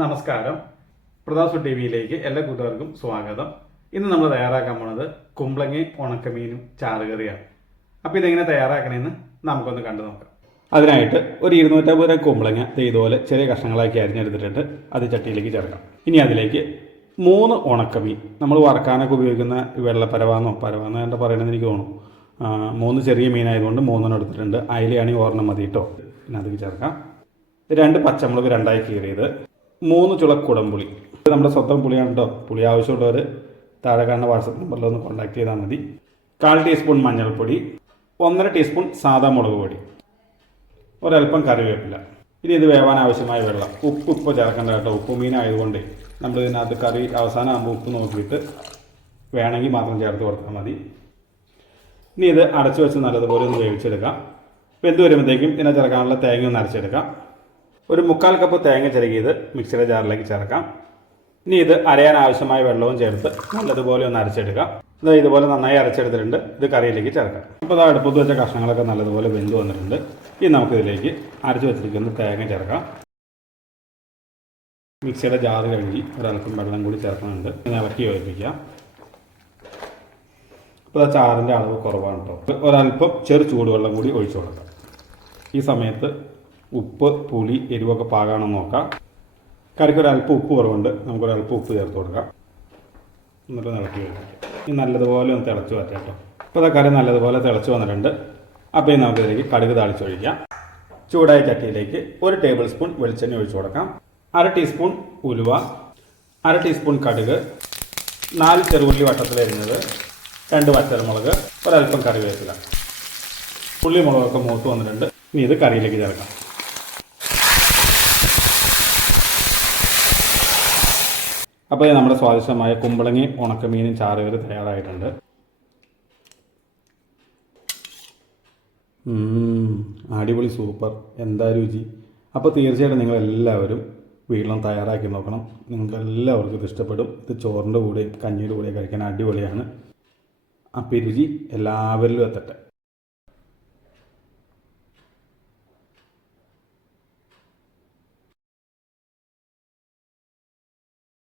നമസ്കാരം. പ്രതാസ് ടി വിയിലേക്ക് എല്ലാ കൂട്ടുകാർക്കും സ്വാഗതം. ഇന്ന് നമ്മൾ തയ്യാറാക്കാൻ പോണത് കുമ്പളങ്ങി ഉണക്കമീനും ചാറുകറിയാണ്. അപ്പോൾ ഇതെങ്ങനെ തയ്യാറാക്കണമെന്ന് നമുക്കൊന്ന് കണ്ടു നോക്കാം. അതിനായിട്ട് ഒരു ഇരുന്നൂറ്റമ്പത് ഗ്രാം കുമ്പളങ്ങ ഇതുപോലെ ചെറിയ കഷ്ണങ്ങളാക്കി അരിഞ്ഞെടുത്തിട്ടുണ്ട് അത് ചട്ടിയിലേക്ക് ചേർക്കാം. ഇനി അതിലേക്ക് മൂന്ന് ഉണക്കമീൻ. നമ്മൾ വറക്കാനൊക്കെ ഉപയോഗിക്കുന്ന വെള്ളപ്പരവാന്നോ പരവാന്നോ എന്താ പറയണമെന്ന് എനിക്ക് തോന്നുന്നു. മൂന്ന് ചെറിയ മീനായതുകൊണ്ട് മൂന്നെണ്ണം എടുത്തിട്ടുണ്ട്. അയിലയാണെങ്കിൽ ഒരെണ്ണം മതി കേട്ടോ പിന്നെ അതിലേക്ക് ചേർക്കാം. രണ്ട് പച്ചമുളക് രണ്ടായി കീറിയത്. മൂന്ന് ചുള കുടംപുളി നമ്മുടെ സ്വന്തം പുളിയാണ് കേട്ടോ പുളി ആവശ്യമുള്ളവർ താഴെ കാണുന്ന വാട്സപ്പ് നമ്പറിൽ ഒന്ന് കോൺടാക്ട് ചെയ്താൽ മതി. കാൽ ടീസ്പൂൺ മഞ്ഞൾപ്പൊടി ഒന്നര ടീസ്പൂൺ സാദാ മുളക് പൊടി ഒരല്പം കറിവേപ്പില. ഇനി ഇത് വേവാൻ ആവശ്യമായ വെള്ളം. ഉപ്പ് ഇപ്പോൾ ചേർക്കേണ്ട കേട്ടോ ഉപ്പ് മീനായതുകൊണ്ട് നമ്മൾ ഇതിനകത്ത് കറി അവസാനം ആകുമ്പോൾ ഉപ്പ് നോക്കിയിട്ട് വേണമെങ്കിൽ മാത്രം ചേർത്ത് കൊടുത്താൽ മതി. ഇനി ഇത് അടച്ചു വെച്ച് നല്ലതുപോലെ ഒന്ന് വേവിച്ചെടുക്കാം. വെന്ത് വരുമ്പോഴത്തേക്കും ഇതിനെ ചേർക്കാനുള്ള തേങ്ങ ഒന്ന് അരച്ചെടുക്കാം. ഒരു മുക്കാൽ കപ്പ് തേങ്ങ ചിരകിയത് മിക്സിയുടെ ജാറിലേക്ക് ചേർക്കാം. ഇനി ഇത് അരയാൻ ആവശ്യമായ വെള്ളവും ചേർത്ത് നല്ലതുപോലെ ഒന്ന് അരച്ചെടുക്കാം. ഇത് ഇതുപോലെ നന്നായി അരച്ചെടുത്തിട്ടുണ്ട്. ഇത് കറിയിലേക്ക് ചേർക്കാം. അപ്പോൾ അത് അടുപ്പത്ത് വെച്ച കഷ്ണങ്ങളൊക്കെ നല്ലതുപോലെ വെന്ത് വന്നിട്ടുണ്ട്. ഇനി നമുക്കിതിലേക്ക് അരച്ച് വെച്ചിരിക്കുന്ന തേങ്ങ ചേർക്കാം. മിക്സിയുടെ ജാറ് കഴുകി ഒരൽപ്പം വെള്ളം കൂടി ചേർക്കുന്നുണ്ട്. ഇളക്കി യോജിപ്പിക്കാം. അപ്പോൾ ആ ചാറിന്റെ അളവ് കുറവാണ് കേട്ടോ ഒരൽപ്പം ചെറു ചൂടുവെള്ളം കൂടി ഒഴിച്ചു കൊടുക്കാം. ഈ സമയത്ത് ഉപ്പ് പുളി എരിവൊക്കെ പാകാണെന്ന് നോക്കാം. കറിക്ക് ഒരല്പം ഉപ്പ് കുറവുണ്ട്. നമുക്കൊരല്പം ഉപ്പ് ചേർത്ത് കൊടുക്കാം. എന്നിട്ട് ഇളക്കി വെക്കാം ഇനി നല്ലതുപോലെ ഒന്ന് തിളച്ച് വരട്ടെ കേട്ടോ. ഇപ്പോൾ ഇതാ കറി നല്ലതുപോലെ തിളച്ച് വന്നിട്ടുണ്ട്. അപ്പോൾ ഇനി നമുക്കിതിലേക്ക് കടുക് താളിച്ചൊഴിക്കാം ചൂടായ ചട്ടിയിലേക്ക് ഒരു ടേബിൾ സ്പൂൺ വെളിച്ചെണ്ണ ഒഴിച്ചു കൊടുക്കാം. അര ടീസ്പൂൺ ഉലുവ അര ടീസ്പൂൺ കടുക് നാല് ചെറുള്ളി വട്ടത്തിലരിഞ്ഞത് രണ്ട് പച്ചമുളക് ഒരല്പം കറിവേപ്പില. പുള്ളി മുളകൊക്കെ മൂത്ത് വന്നിട്ടുണ്ട്. ഇനി ഇത് കറിയിലേക്ക് ചേർക്കാം. അപ്പോൾ നമ്മുടെ സ്വാദിഷ്ടമായ കുമ്പളങ്ങി ഉണക്കമീനും ചാറുകറി തയ്യാറായിട്ടുണ്ട്. അടിപൊളി സൂപ്പർ. എന്താ രുചി? അപ്പോൾ തീർച്ചയായിട്ടും നിങ്ങൾ എല്ലാവരും വീട്ടിലും തയ്യാറാക്കി നോക്കണം. നിങ്ങൾക്ക് എല്ലാവർക്കും ഇത് ഇഷ്ടപ്പെടും. ഇത് ചോറിന്റെ കൂടെയും കഞ്ഞിയുടെ കൂടെയും കഴിക്കാൻ അടിപൊളിയാണ്. അപ്പോൾ രുചി എല്ലാവരിലും എത്തട്ടെ.